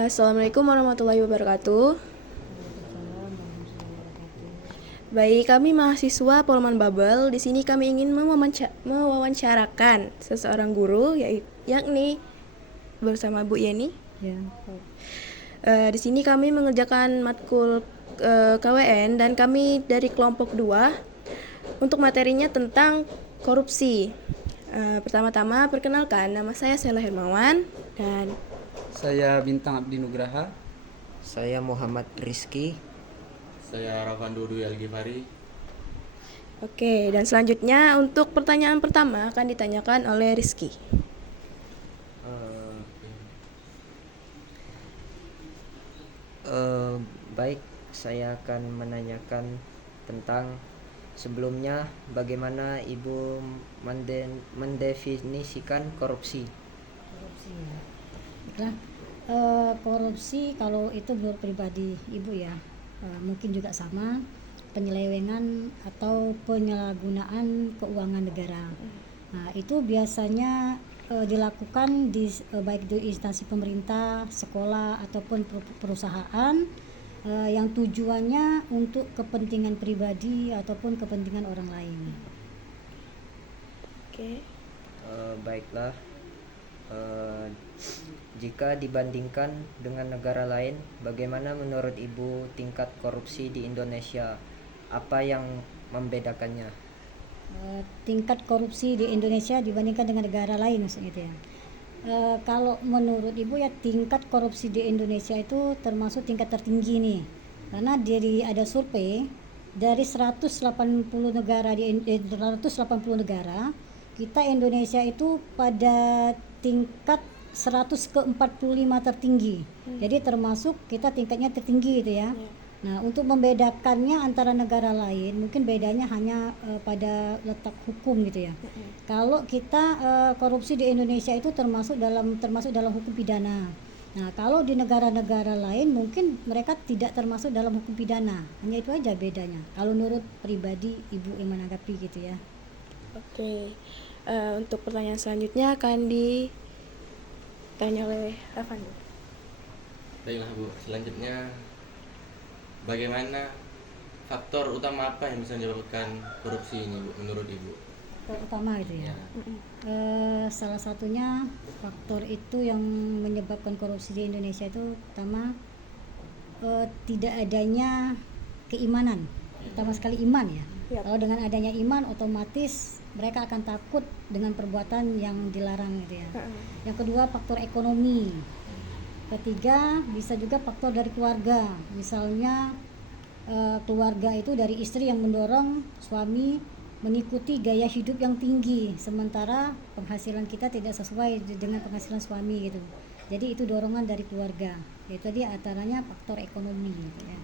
Assalamualaikum warahmatullahi wabarakatuh. Baik, kami mahasiswa Polman Babel. Di sini kami ingin mewawancarakan seseorang guru, yakni bersama Bu Yeni. Ya. Di sini kami mengerjakan matkul KWN dan kami dari kelompok 2 untuk materinya tentang korupsi. Pertama-tama perkenalkan, nama saya Sela Hermawan dan Saya Bintang Abdi Nugraha. Saya Muhammad Rizky. Saya Ravando Dwi Al-Ghifari. Oke, dan selanjutnya untuk pertanyaan pertama akan ditanyakan oleh Rizky. Baik, saya akan menanyakan tentang sebelumnya bagaimana Ibu mendefinisikan korupsi. Korupsi ya. Baiklah, korupsi kalau itu menurut pribadi Ibu ya, mungkin juga sama, penyelewengan atau penyalahgunaan keuangan negara. Nah, itu biasanya dilakukan baik di instansi pemerintah, sekolah ataupun perusahaan yang tujuannya untuk kepentingan pribadi ataupun kepentingan orang lain. Oke. Baiklah, jika dibandingkan dengan negara lain, bagaimana menurut Ibu tingkat korupsi di Indonesia? Apa yang membedakannya? Tingkat korupsi di Indonesia dibandingkan dengan negara lain maksudnya itu ya. Kalau menurut Ibu ya, tingkat korupsi di Indonesia itu termasuk tingkat tertinggi nih, karena ada survei dari 180 negara 180 negara, kita Indonesia itu pada tingkat 100 ke 45 tertinggi. Jadi termasuk kita tingkatnya tertinggi gitu ya. Nah, untuk membedakannya antara negara lain, mungkin bedanya hanya pada letak hukum gitu ya. Kalau kita korupsi di Indonesia itu termasuk dalam hukum pidana. Nah, kalau di negara-negara lain mungkin mereka tidak termasuk dalam hukum pidana. Hanya itu aja bedanya. Kalau menurut pribadi Ibu yang menanggapi gitu ya. Oke. Untuk pertanyaan selanjutnya akan ditanya oleh Ravando. Baiklah Bu, selanjutnya bagaimana faktor utama apa yang bisa menyebabkan korupsi ini Bu, menurut Ibu? Faktor utama itu ya. Salah satunya faktor itu yang menyebabkan korupsi di Indonesia itu pertama tidak adanya keimanan, pertama sekali iman ya. Yap. Kalau dengan adanya iman otomatis mereka akan takut dengan perbuatan yang dilarang gitu ya. Yang kedua faktor ekonomi. Ketiga bisa juga faktor dari keluarga, misalnya keluarga itu dari istri yang mendorong suami mengikuti gaya hidup yang tinggi, sementara penghasilan kita tidak sesuai dengan penghasilan suami gitu. Jadi itu dorongan dari keluarga. Itu tadi antaranya faktor ekonomi gitu ya.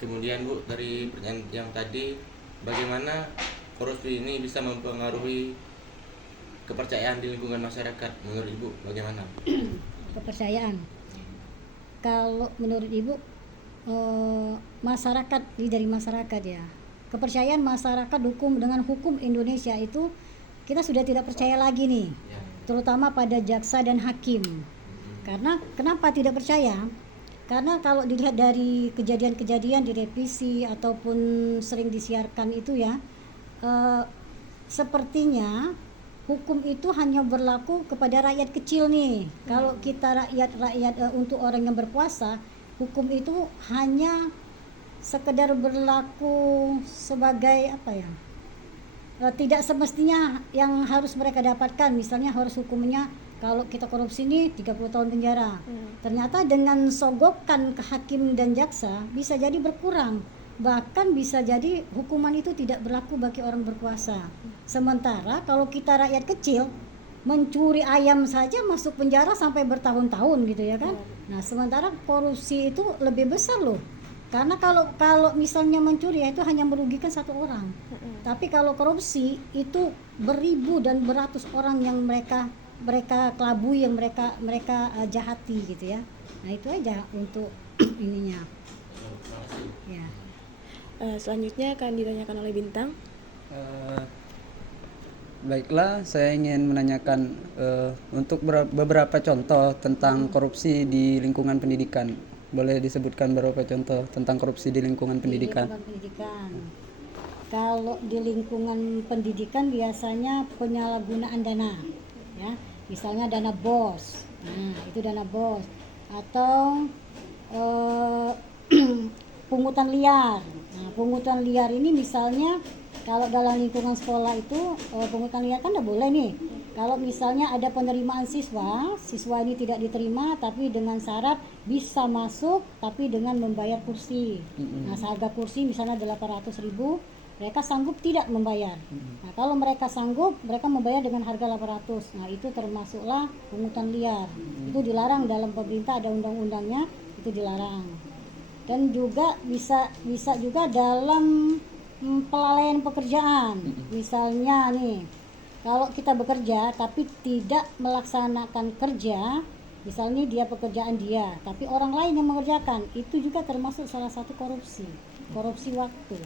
Kemudian Bu, dari pertanyaan yang tadi, bagaimana korupsi ini bisa mempengaruhi kepercayaan di lingkungan masyarakat? Menurut Ibu bagaimana? Kepercayaan. Kalau menurut Ibu masyarakat, ini dari masyarakat ya. Kepercayaan masyarakat dengan hukum Indonesia itu kita sudah tidak percaya lagi nih. Terutama pada jaksa dan hakim. Karena kenapa tidak percaya? Karena kalau dilihat dari kejadian-kejadian di revisi ataupun sering disiarkan itu ya, sepertinya hukum itu hanya berlaku kepada rakyat kecil nih. Kalau kita rakyat untuk orang yang berkuasa, hukum itu hanya sekedar berlaku sebagai apa ya? Tidak semestinya yang harus mereka dapatkan. Misalnya harus hukumnya kalau kita korupsi ini 30 tahun penjara. Ternyata dengan sogokan ke hakim dan jaksa bisa jadi berkurang. Bahkan bisa jadi hukuman itu tidak berlaku bagi orang berkuasa. Sementara kalau kita rakyat kecil mencuri ayam saja masuk penjara sampai bertahun-tahun gitu ya kan. Nah, sementara korupsi itu lebih besar loh. Karena kalau misalnya mencuri itu hanya merugikan satu orang. Tapi kalau korupsi itu beribu dan beratus orang yang mereka kelabui, yang mereka jahati gitu ya. Nah, itu aja untuk ininya. Ya. Selanjutnya akan ditanyakan oleh Bintang. Baiklah, saya ingin menanyakan untuk beberapa contoh tentang korupsi di lingkungan pendidikan. Boleh disebutkan beberapa contoh tentang korupsi di lingkungan pendidikan? Di lingkungan pendidikan. Kalau di lingkungan pendidikan biasanya penyalahgunaan dana, ya, misalnya dana BOS. Nah, itu dana BOS atau eh, pungutan liar. Nah, pungutan liar ini misalnya kalau dalam lingkungan sekolah itu pungutan liar kan tidak boleh nih. Kalau misalnya ada penerimaan siswa ini tidak diterima tapi dengan syarat bisa masuk tapi dengan membayar kursi. Nah, seharga kursi misalnya 800.000, mereka sanggup tidak membayar. Nah, kalau mereka sanggup, mereka membayar dengan harga 800. Nah, itu termasuklah pungutan liar. Itu dilarang dalam pemerintah, ada undang-undangnya, itu dilarang. Dan juga bisa juga dalam pelalaian pekerjaan. Misalnya nih, kalau kita bekerja tapi tidak melaksanakan kerja, misalnya dia pekerjaan dia, tapi orang lain yang mengerjakan, itu juga termasuk salah satu korupsi waktu.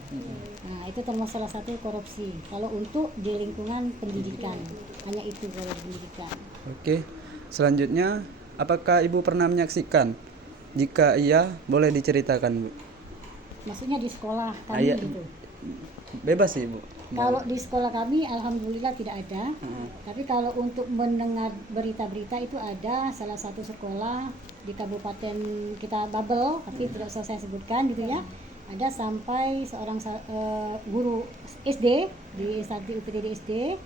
Nah, itu termasuk salah satu korupsi. Kalau untuk di lingkungan pendidikan, hanya itu kalau di pendidikan. Oke, selanjutnya, apakah Ibu pernah menyaksikan? Jika iya, boleh diceritakan, Bu. Maksudnya di sekolah kami Iya. gitu. Bebas sih, Bu. Kalau di sekolah kami alhamdulillah tidak ada. Tapi kalau untuk mendengar berita-berita itu ada salah satu sekolah di kabupaten kita Babel, tapi tidak usah saya sebutkan gitu ya. Ada sampai seorang guru SD di instansi UPTD SD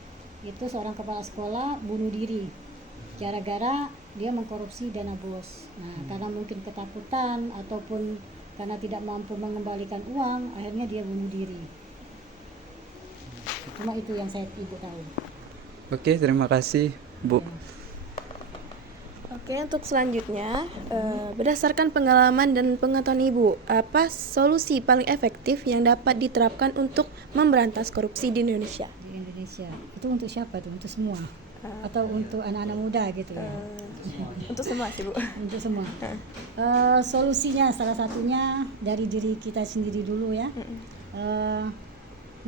itu seorang kepala sekolah bunuh diri gara-gara dia mengkorupsi dana BOS. Nah, karena mungkin ketakutan ataupun karena tidak mampu mengembalikan uang, akhirnya dia bunuh diri. Cuma itu yang ibu tahu. Oke, terima kasih, Bu. Oke, untuk selanjutnya, berdasarkan pengalaman dan pengetahuan Ibu, apa solusi paling efektif yang dapat diterapkan untuk memberantas korupsi di Indonesia? Di Indonesia itu untuk siapa tuh? Untuk semua atau untuk anak-anak muda gitu ya? Untuk semua sih, Bu. Untuk semua. Solusinya salah satunya dari diri kita sendiri dulu ya.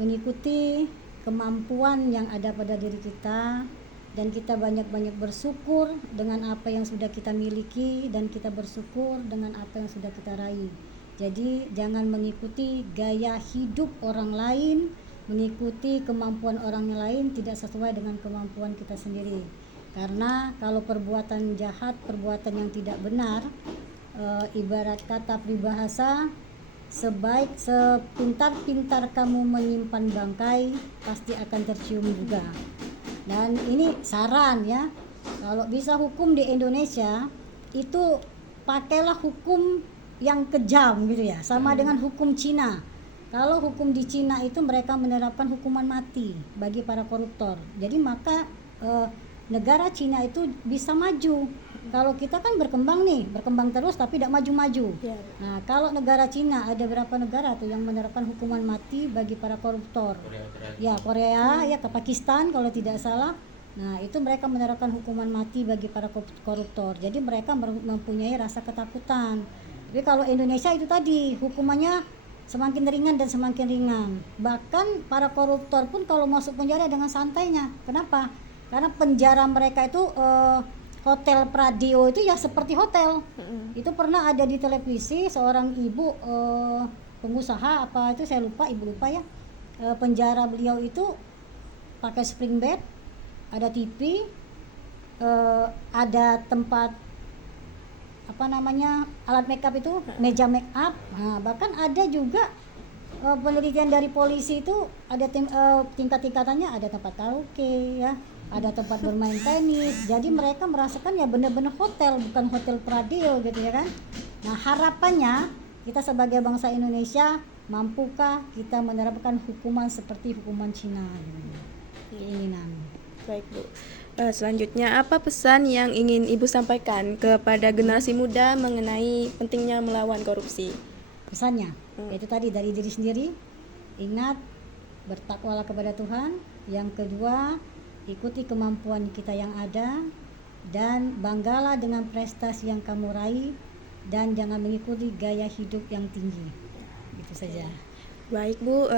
Mengikuti kemampuan yang ada pada diri kita dan kita banyak-banyak bersyukur dengan apa yang sudah kita miliki dan kita bersyukur dengan apa yang sudah kita raih. Jadi jangan mengikuti gaya hidup orang lain, mengikuti kemampuan orang lain tidak sesuai dengan kemampuan kita sendiri. Karena kalau perbuatan jahat, perbuatan yang tidak benar, ibarat kata peribahasa, sepintar-pintar kamu menyimpan bangkai, pasti akan tercium juga. Dan ini saran ya, kalau bisa hukum di Indonesia itu pakailah hukum yang kejam gitu ya, sama dengan hukum Cina. Kalau hukum di Cina itu mereka menerapkan hukuman mati bagi para koruptor. Jadi maka negara Cina itu bisa maju. Kalau kita kan berkembang terus tapi tidak maju-maju. Ya. Nah, kalau negara Cina ada berapa negara tuh yang menerapkan hukuman mati bagi para koruptor? Ya, Korea, ya ke Pakistan kalau tidak salah. Nah, itu mereka menerapkan hukuman mati bagi para koruptor. Jadi mereka mempunyai rasa ketakutan. Tapi kalau Indonesia itu tadi hukumannya semakin ringan dan semakin ringan. Bahkan para koruptor pun kalau masuk penjara dengan santainya. Kenapa? Karena penjara mereka itu Hotel Pradio itu ya seperti hotel. Itu pernah ada di televisi seorang ibu pengusaha apa itu saya lupa, ibu lupa ya. Penjara beliau itu pakai spring bed, ada TV, ada tempat apa namanya alat makeup itu, meja make up. Nah, bahkan ada juga penelitian dari polisi itu ada tingkat-tingkatannya, ada tempat karaoke ya, ada tempat bermain tenis. Jadi mereka merasakan ya benar-benar hotel, bukan hotel Pradio gitu ya kan. Nah, harapannya kita sebagai bangsa Indonesia mampukah kita menerapkan hukuman seperti hukuman Cina gitu. Keinginan. Baik, Bu. Selanjutnya, apa pesan yang ingin Ibu sampaikan kepada generasi muda mengenai pentingnya melawan korupsi? Pesannya yaitu tadi dari diri sendiri, ingat bertakwalah kepada Tuhan. Yang kedua, ikuti kemampuan kita yang ada dan banggalah dengan prestasi yang kamu raih dan jangan mengikuti gaya hidup yang tinggi. Itu saja. Baik, Bu,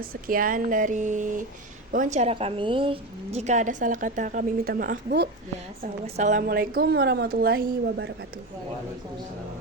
sekian dari wawancara kami. Jika ada salah kata kami minta maaf, Bu. Ya, Wassalamualaikum warahmatullahi wabarakatuh. Waalaikumsalam.